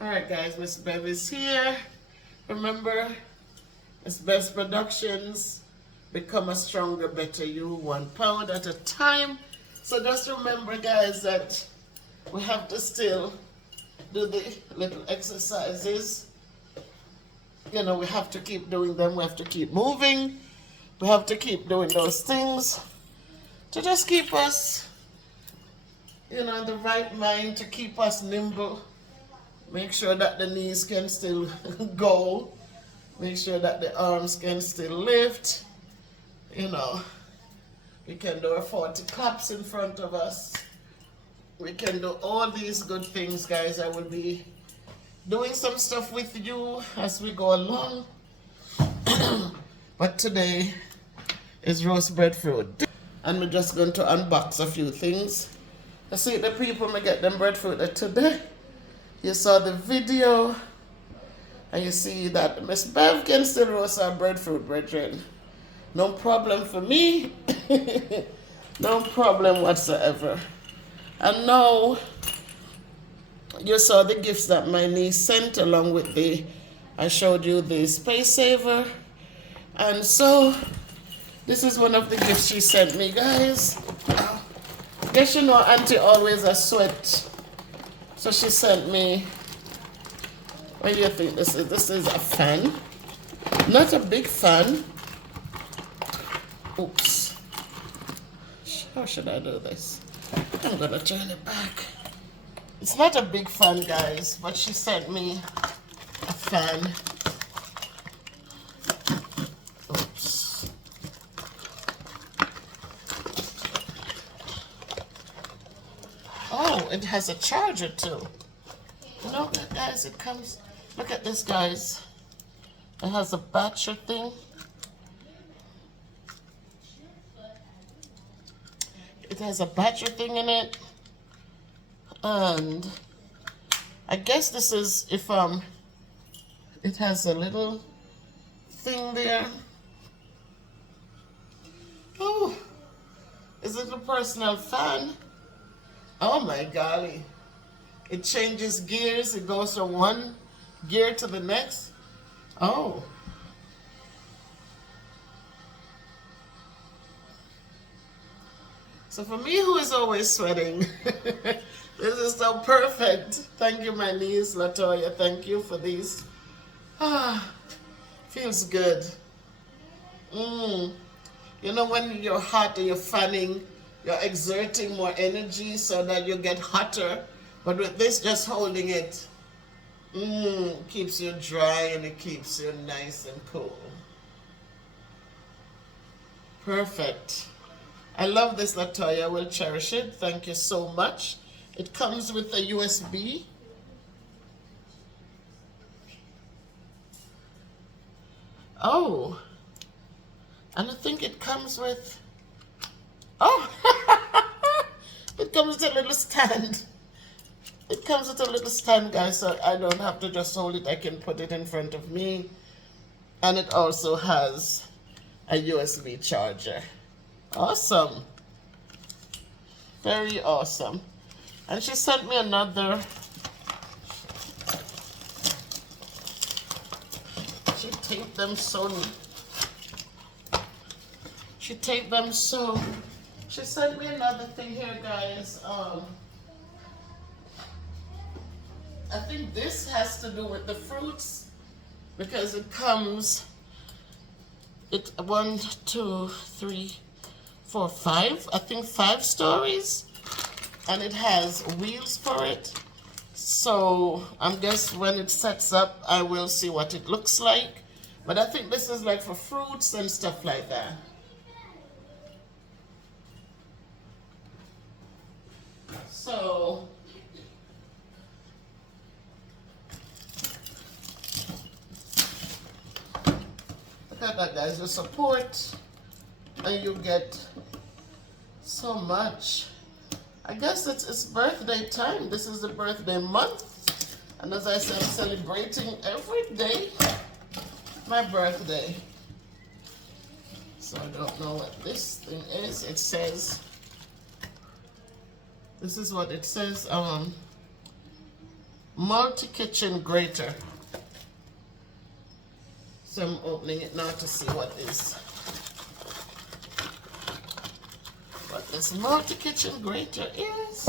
Alright guys, Miss Bev is here. Remember, Miss Bev's Productions, become a stronger, better you, 1 pound at a time. So just remember guys that we have to still do the little exercises. You know, we have to keep doing them. We have to keep moving. We have to keep doing those things to just keep us, you know, in the right mind, to keep us nimble. Make sure that the knees can still go. Make sure that the arms can still lift. You know, we can do our 40 claps in front of us. We can do all these good things, guys. I will be doing some stuff with you as we go along. But today is roast breadfruit. And we're just going to unbox a few things. I see the people may get them breadfruit today. You saw the video. And you see that Miss Bev can still roast our breadfruit, brethren. No problem for me. No problem whatsoever. And now, you saw the gifts that my niece sent along with I showed you the space saver. And so, this is one of the gifts she sent me, guys. Guess you know Auntie always a sweat. So she sent me, what do you think this is? This is a fan. Not a big fan. Oops. How should I do this? I'm gonna turn it back. It's not a big fan, guys, but she sent me a fan. Oops. Oh, it has a charger too. You know, guys, it comes, look at this, guys. It has a battery thing. It has a battery thing in it. And I guess this is if it has a little thing there. Oh, is it a personal fan? Oh my golly. It changes gears. It goes from one gear to the next. Oh. So for me, who is always sweating, this is so perfect. Thank you, my niece, Latoya. Thank you for these. Ah, feels good. You know, when you're hot and you're fanning, you're exerting more energy so that you get hotter. But with this, just holding it, keeps you dry and it keeps you nice and cool. Perfect. I love this, Latoya. I will cherish it. Thank you so much. It comes with a USB. Oh. And I think it comes with... Oh! It comes with a little stand. It comes with a little stand, guys, so I don't have to just hold it. I can put it in front of me. And it also has a USB charger. Awesome. Very awesome. And she sent me another. She taped them so. She taped them so. She sent me another thing here, guys. I think this has to do with the fruits because it comes. It 1, 2, 3, 4, 5. I think 5 stories, and it has wheels for it. So I guess when it sets up, I will see what it looks like. But I think this is like for fruits and stuff like that. So look at that, guys. The support, and you get so much. I guess it's birthday time. This is the birthday month. And as I said, I'm celebrating every day my birthday. So I don't know what this thing is. It says, this is what it says. multi-kitchen grater. So I'm opening it now to see what this multi-kitchen grater is.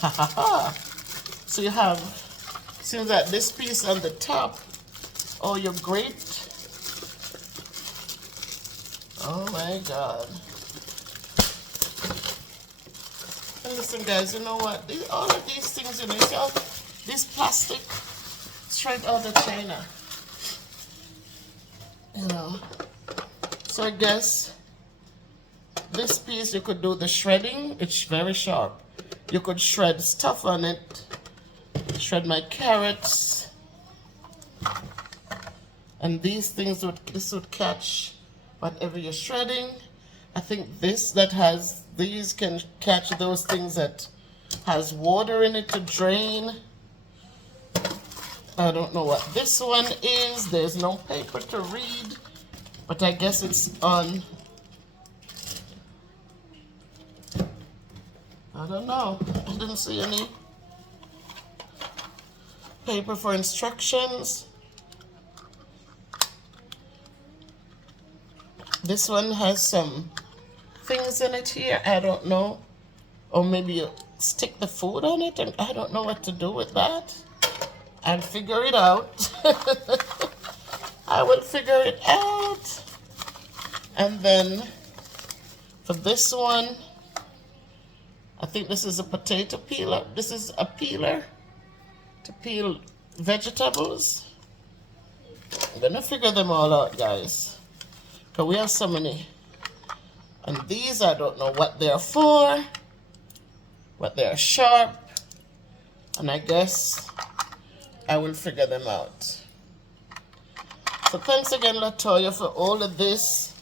Ha ha ha! So you have, seems that this piece on the top, oh, you grate. Oh my God. And listen guys, you know what? All of these things, you know, see all this plastic straight out of China. You know. So I guess this piece you could do the shredding. It's very sharp. You could shred stuff on it. Shred my carrots. And these things this would catch whatever you're shredding. I think this that has these can catch those things that has water in it to drain. I don't know what this one is. There's no paper to read, but I guess it's on. I don't know. I didn't see any paper for instructions. This one has some things in it here. I don't know. Or maybe you stick the food on it, and I don't know what to do with that. I'll figure it out. I will figure it out. And then for this one, I think this is a potato peeler. This is a peeler to peel vegetables. I'm gonna figure them all out, guys. Because we have so many. And these, I don't know what they're for, but they're sharp. And I guess I will figure them out. So thanks again, Latoya, for all of this.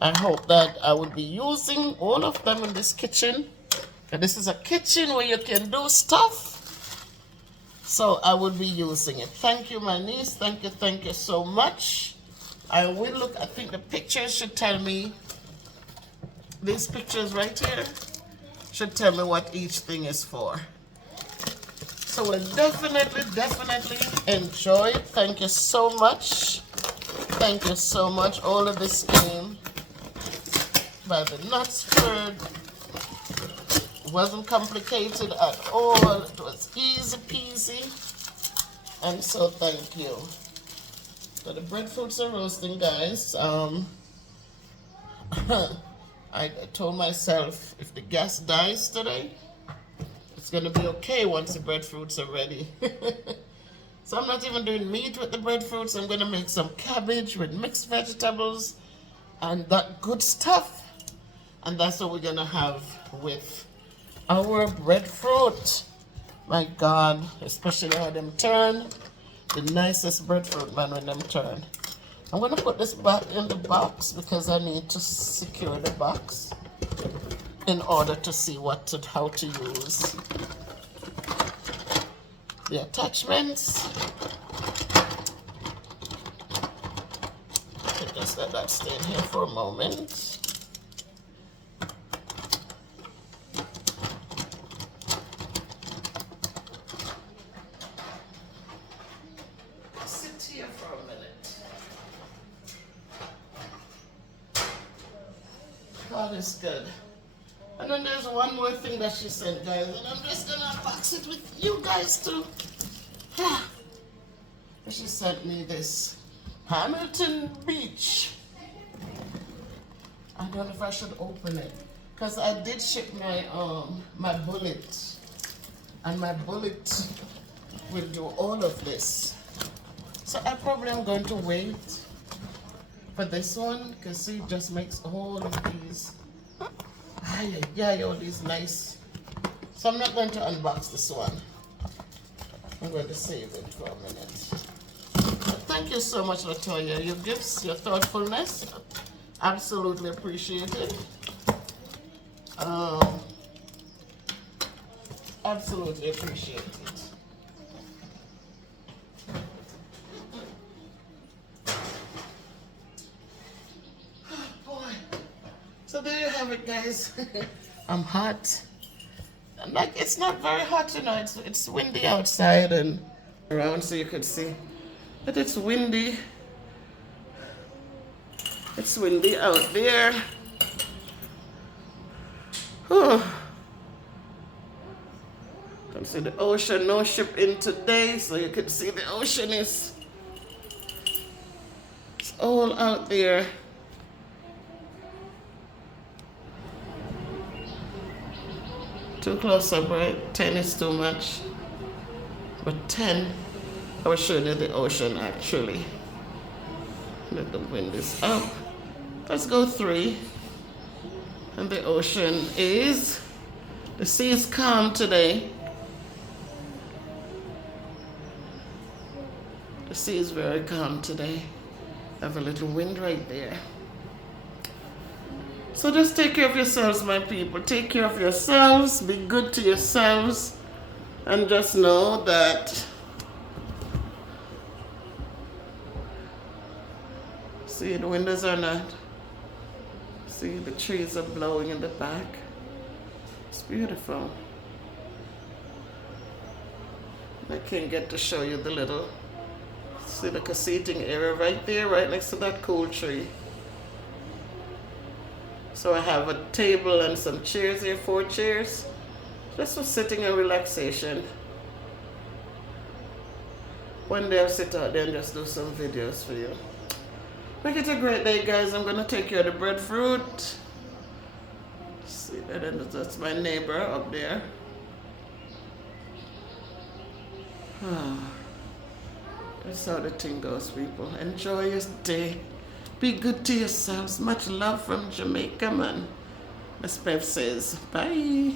I hope that I will be using all of them in this kitchen. And this is a kitchen where you can do stuff. So I will be using it. Thank you, my niece. Thank you so much. I will look, I think the pictures should tell me, these pictures right here should tell me what each thing is for. So we'll definitely enjoy. Thank you so much. Thank you so much. All of this came by the Nutsford. It wasn't complicated at all. It was easy peasy. And so thank you. So the breadfruits are roasting, guys. I told myself if the gas dies today, it's gonna be okay once the breadfruits are ready. So I'm not even doing meat with the breadfruits. I'm gonna make some cabbage with mixed vegetables and that good stuff. And that's what we're gonna have with our breadfruit. My God, especially how them turn. The nicest breadfruit, man, when them turn. I'm going to put this back in the box because I need to secure the box in order to see how to use the attachments. Okay, just let that stay in here for a moment. God is good. And then there's one more thing that she sent, guys, and I'm just gonna box it with you guys too. She sent me this Hamilton Beach. I don't know if I should open it because I did ship my my bullet, and my bullet will do all of this. So I probably am going to wait for this one because see, it just makes all of these. Yeah, all these nice. So I'm not going to unbox this one. I'm going to save it for a minute. But thank you so much, Latoya. Your gifts, your thoughtfulness, absolutely appreciated. Absolutely appreciated. So So there you have it, guys. I'm hot. And like, it's not very hot, you know. It's windy outside and around, so you could see. But it's windy. It's windy out there. Oh. Can see the ocean, no ship in today, so you can see the ocean is it's all out there. Too close up, right? 10 is too much. But 10, I was showing you the ocean actually. Let the wind is up. Let's go 3. And the ocean is, the sea is calm today. The sea is very calm today. I have a little wind right there. So just take care of yourselves, my people. Take care of yourselves. Be good to yourselves. And just know that, see, the windows are not. See, the trees are blowing in the back. It's beautiful. I can't get to show you the little, see the seating area right there, right next to that cool tree. So I have a table and some chairs here, 4 chairs, just for sitting and relaxation. One day I'll sit out there and just do some videos for you. Make it a great day, guys. I'm gonna take you to the breadfruit. See that? And that's my neighbor up there. That's how the thing goes, people. Enjoy your day. Be good to yourselves. Much love from Jamaica, man. As Bev says, bye.